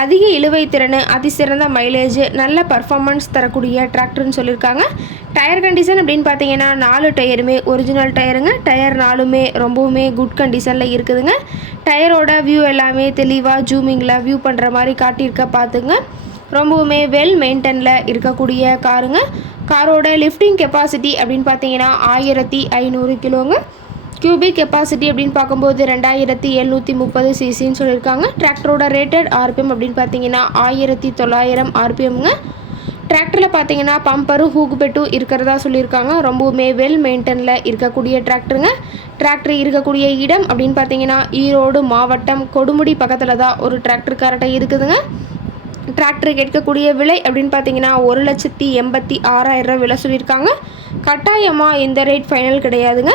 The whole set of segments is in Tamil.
அதிக இழுவை திறன் அதிசிறந்த மைலேஜ் நல்ல பர்ஃபார்மன்ஸ் தரக்கூடிய டிராக்டர்னு சொல்லியிருக்காங்க டயர் கண்டிஷன் அப்படின்னு பார்த்தீங்கன்னா நாலு டயருமே ஒரிஜினல் டயருங்க டயர் நாலுமே ரொம்பவுமே குட் கண்டிஷனில் இருக்குதுங்க. டயரோட வியூ எல்லாமே தெளிவாக ஜூமிங்கில் வியூ பண்ணுற மாதிரி காட்டியிருக்க பார்த்துங்க ரொம்பவுமே வெல் மெயின்டெனில் இருக்கக்கூடிய காருங்க காரோட லிஃப்டிங் கெப்பாசிட்டி அப்படின்னு பார்த்தீங்கன்னா ஆயிரத்தி ஐநூறு கிலோங்க கியூபிக் கெப்பாசிட்டி அப்படின்னு பார்க்கும்போது ரெண்டாயிரத்தி எழுநூற்றி முப்பது சிசின்னு சொல்லியிருக்காங்க. டிராக்டரோட ரேட்டட் ஆர்பிஎம் அப்படின்னு பார்த்தீங்கன்னா ஆயிரத்தி தொள்ளாயிரம் ஆர்பிஎம்ங்க டிராக்டரில் பார்த்தீங்கன்னா பம்பரும் ஹூகுபெட்டும் இருக்கிறதா சொல்லியிருக்காங்க. ரொம்பவுமே வெல் மெயின்டெனில் இருக்கக்கூடிய டிராக்டருங்க டிராக்டர் இருக்கக்கூடிய இடம் அப்படின்னு பார்த்தீங்கன்னா ஈரோடு மாவட்டம் கொடுமுடி பக்கத்தில் தான் ஒரு டிராக்டர் கரெக்டாக இருக்குதுங்க. டிராக்டர் கேட்கக்கூடிய விலை அப்படின்னு பார்த்தீங்கன்னா ஒரு லட்சத்தி எண்பத்தி ஆறாயிரம் விலை சொல்லியிருக்காங்க. கட்டாயமாக இந்த ரேட் ஃபைனல் கிடையாதுங்க.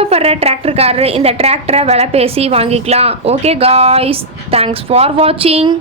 தேவைப்படுற டிராக்டர்காரரு இந்த டிராக்டரை விலை பேசி வாங்கிக்கலாம். ஓகே காய்ஸ் தேங்க்ஸ் ஃபார் வாட்சிங்